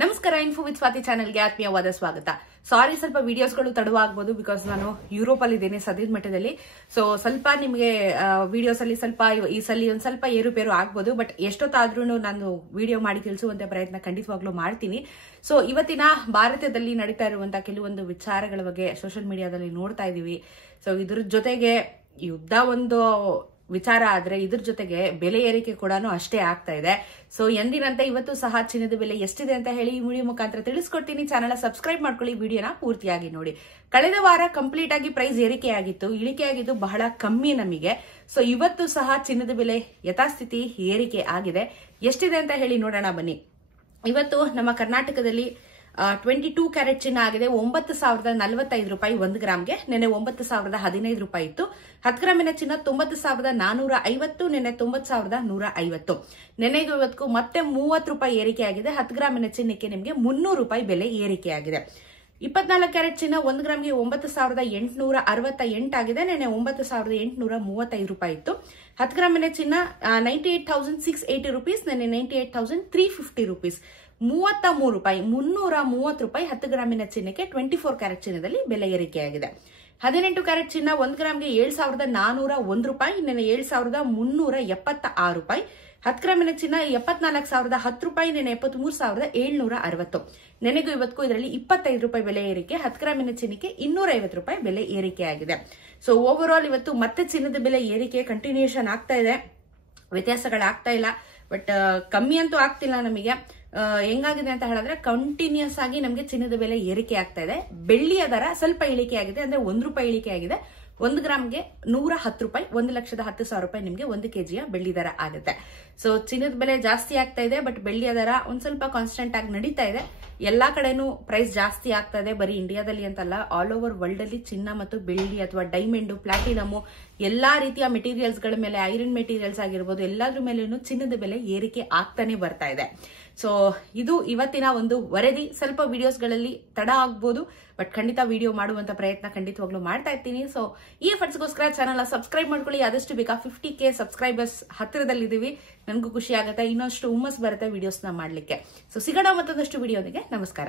ನಮಸ್ಕಾರ info with Swati ಚಾನೆಲ್ಗೆ ಆತ್ಮೀಯವಾದ ಸ್ವಾಗತ. ಸಾರಿ, ಸ್ವಲ್ಪ ವಿಡಿಯೋಸ್ಗಳು ತಡವಾಗಬಹುದು ಬಿಕಾಸ್ ನಾನು ಯುರೋಪ್ ಅಲ್ಲಿ ಇದ್ದೇನೆ ಸದ್ಯದ ಮಟ್ಟದಲ್ಲಿ. ಸೊ ಸ್ವಲ್ಪ ನಿಮಗೆ ವಿಡಿಯೋಸ್ ಅಲ್ಲಿ ಸ್ವಲ್ಪ ಈ ಸಲ ಒಂದ್ ಸ್ವಲ್ಪ ಏರುಪೇರು ಆಗ್ಬೋದು. ಬಟ್ ಎಷ್ಟೊತ್ತಾದ್ರೂ ನಾನು ವಿಡಿಯೋ ಮಾಡಿ ತಿಳಿಸುವಂತ ಪ್ರಯತ್ನ ಖಂಡಿತವಾಗ್ಲೂ ಮಾಡ್ತೀನಿ. ಸೊ ಇವತ್ತಿನ ಭಾರತದಲ್ಲಿ ನಡೀತಾ ಇರುವಂತಹ ಕೆಲವೊಂದು ವಿಚಾರಗಳ ಬಗ್ಗೆ ಸೋಷಿಯಲ್ ಮೀಡಿಯಾದಲ್ಲಿ ನೋಡ್ತಾ ಇದೀವಿ. ಸೊ ಇದ್ರ ಜೊತೆಗೆ ಯುದ್ಧ ಒಂದು ವಿಚಾರ ಆದ್ರೆ ಇದ್ರ ಜೊತೆಗೆ ಬೆಲೆ ಏರಿಕೆ ಕೂಡ ಅಷ್ಟೇ ಆಗ್ತಾ ಇದೆ. ಸೊ ಎಂದಿನಂತೆ ಇವತ್ತು ಸಹ ಚಿನ್ನದ ಬೆಲೆ ಎಷ್ಟಿದೆ ಅಂತ ಹೇಳಿ ಈ ವಿಡಿಯೋ ಮುಖಾಂತರ ತಿಳಿಸ್ಕೊಡ್ತೀನಿ. ಚಾನೆಲ್ ಸಬ್ಸ್ಕ್ರೈಬ್ ಮಾಡ್ಕೊಳ್ಳಿ, ವಿಡಿಯೋನ ಪೂರ್ತಿಯಾಗಿ ನೋಡಿ. ಕಳೆದ ವಾರ ಕಂಪ್ಲೀಟ್ ಆಗಿ ಪ್ರೈಸ್ ಏರಿಕೆಯಾಗಿತ್ತು, ಇಳಿಕೆಯಾಗಿದ್ದು ಬಹಳ ಕಮ್ಮಿ ನಮಗೆ. ಸೊ ಇವತ್ತು ಸಹ ಚಿನ್ನದ ಬೆಲೆ ಯಥಾಸ್ಥಿತಿ ಏರಿಕೆ ಆಗಿದೆ. ಎಷ್ಟಿದೆ ಅಂತ ಹೇಳಿ ನೋಡೋಣ ಬನ್ನಿ. ಇವತ್ತು ನಮ್ಮ ಕರ್ನಾಟಕದಲ್ಲಿ 22 ಕ್ಯಾರೆಟ್ ಚಿನ್ನ ಆಗಿದೆ 9,045 ರೂಪಾಯಿ 1 ಗ್ರಾಮ್ಗೆ. ನೆನೆ 9,015 ರೂಪಾಯಿ ಇತ್ತು. 10 ಗ್ರಾಮಿನ ಚಿನ್ನ 9,450, ನೆನೆ 9,150. ನೆನೆಗೂ ಇವತ್ತು ಮತ್ತೆ 30 ರೂಪಾಯಿ ಏರಿಕೆ ಆಗಿದೆ. 10 ಗ್ರಾಮಿನ ಚಿನ್ನಕ್ಕೆ ನಿಮಗೆ 300 ರೂಪಾಯಿ ಬೆಲೆ ಏರಿಕೆ ಆಗಿದೆ. 24 ಕ್ಯಾರೆಟ್ ಚಿನ್ನ 1 ಗ್ರಾಮ್ಗೆ 9,868 ಆಗಿದೆ. ನೆನೆ 9,835 ರೂಪಾಯಿ ಇತ್ತು. 10 ಗ್ರಾಮಿನ ಚಿನ್ನ 98,680 ರೂಪೀಸ್, ನೆನೆ 98,350 ರೂಪೀಸ್. 33 ರೂಪಾಯಿ 330 ರೂಪಾಯಿ 10 ಗ್ರಾಮಿನ ಚಿನ್ನಕ್ಕೆ 24 ಕ್ಯಾರೆಟ್ ಚಿನ್ನದಲ್ಲಿ ಬೆಲೆ ಏರಿಕೆಯಾಗಿದೆ. 18 ಕ್ಯಾರೆಟ್ ಚಿನ್ನ 1 ಗ್ರಾಮ್ಗೆ 7,401 ರೂಪಾಯಿ, ನೆನೆ 7,376 ರೂಪಾಯಿ. 10 ಗ್ರಾಮಿನ ಚಿನ್ನ 74,010 ರೂಪಾಯಿ, ನೆನೆ 73,760. ನೆನೆಗೂ ಇವತ್ತು ಇದರಲ್ಲಿ 25 ರೂಪಾಯಿ ಬೆಲೆ ಏರಿಕೆ. 10 ಗ್ರಾಮಿನ ಚಿನ್ನಕ್ಕೆ 250 ರೂಪಾಯಿ ಬೆಲೆ ಏರಿಕೆಯಾಗಿದೆ. ಸೊ ಓವರ್ ಆಲ್ ಇವತ್ತು ಮತ್ತೆ ಚಿನ್ನದ ಬೆಲೆ ಏರಿಕೆ ಕಂಟಿನ್ಯೂಷನ್ ಆಗ್ತಾ ಇದೆ, ವ್ಯತ್ಯಾಸಗಳಾಗ್ತಾ ಇಲ್ಲ. ಬಟ್ ಕಮ್ಮಿ ಅಂತೂ ಆಗ್ತಿಲ್ಲ ನಮಗೆ. ಹೆಂಗಾಗಿದೆ ಅಂತ ಹೇಳಿದ್ರೆ ಕಂಟಿನ್ಯೂಸ್ ಆಗಿ ನಮಗೆ ಚಿನ್ನದ ಬೆಲೆ ಏರಿಕೆ ಆಗ್ತಾ ಇದೆ. ಬೆಳ್ಳಿಯ ದರ ಸ್ವಲ್ಪ ಇಳಿಕೆ ಆಗಿದೆ, ಅಂದ್ರೆ 1 ರೂಪಾಯಿ ಇಳಿಕೆ ಆಗಿದೆ. 1 ಗ್ರಾಮ್ಗೆ 110 ರೂಪಾಯಿ, 1,10,000 ರೂಪಾಯಿ ನಿಮಗೆ 1 ಕೆಜಿಯ ಬೆಳ್ಳಿ ದರ ಆಗುತ್ತೆ. ಸೊ ಚಿನ್ನದ ಬೆಲೆ ಜಾಸ್ತಿ ಆಗ್ತಾ ಇದೆ, ಬಟ್ ಬೆಳ್ಳಿಯ ದರ ಒಂದ್ ಸ್ವಲ್ಪ ಕಾನ್ಸ್ಟೆಂಟ್ ಆಗಿ ನಡೀತಾ ಇದೆ. ಎಲ್ಲಾ ಕಡೆನೂ ಪ್ರೈಸ್ ಜಾಸ್ತಿ ಆಗ್ತಾ ಇದೆ, ಬರೀ ಇಂಡಿಯಾದಲ್ಲಿ ಅಂತಲ್ಲ, ಆಲ್ ಓವರ್ ವರ್ಲ್ಡ್ ಅಲ್ಲಿ ಚಿನ್ನ ಮತ್ತು ಬೆಳ್ಳಿ ಅಥವಾ ಡೈಮಂಡ್, ಪ್ಲಾಟಿನಮ್ ಎಲ್ಲಾ ರೀತಿಯ ಮೆಟೀರಿಯಲ್ಸ್ ಗಳ ಮೇಲೆ, ಐರನ್ ಮೆಟೀರಿಯಲ್ಸ್ ಆಗಿರ್ಬೋದು, ಎಲ್ಲಾದ್ರ ಮೇಲೂ ಚಿನ್ನದ ಬೆಲೆ ಏರಿಕೆ ಆಗ್ತಾನೆ ಬರ್ತಾ ಇದೆ. ಸೊ ಇದು ಇವತ್ತಿನ ಒಂದು ವರದಿ. ಸ್ವಲ್ಪ ವಿಡಿಯೋಸ್ಗಳಲ್ಲಿ ತಡ ಆಗ್ಬೋದು, ಬಟ್ ಖಂಡಿತ ವಿಡಿಯೋ ಮಾಡುವಂತ ಪ್ರಯತ್ನ ಖಂಡಿತವಾಗ್ಲೂ ಮಾಡ್ತಾ ಇರ್ತೀನಿ. ಸೊ ಈ ಎಫರ್ಟ್ಸ್ಗೋಸ್ಕರ ಚಾನಲ್ ಸಬ್ಸ್ಕ್ರೈಬ್ ಮಾಡ್ಕೊಳ್ಳಿ. ಆದಷ್ಟು ಬೇಗ 50K ಸಬ್ಸ್ಕ್ರೈಬರ್ಸ್ ಹತ್ತಿರದಲ್ಲಿದ್ದೀವಿ. ನನಗೂ ಖುಷಿ ಆಗುತ್ತೆ, ಇನ್ನಷ್ಟು ಹುಮ್ಮಸ್ ಬರುತ್ತೆ ವಿಡಿಯೋಸ್ನ ಮಾಡ್ಲಿಕ್ಕೆ. ಸೊ ಸಿಗೋಣ ಮತ್ತೊಂದಷ್ಟು ವಿಡಿಯೋದಿಗೆ. ನಮಸ್ಕಾರ.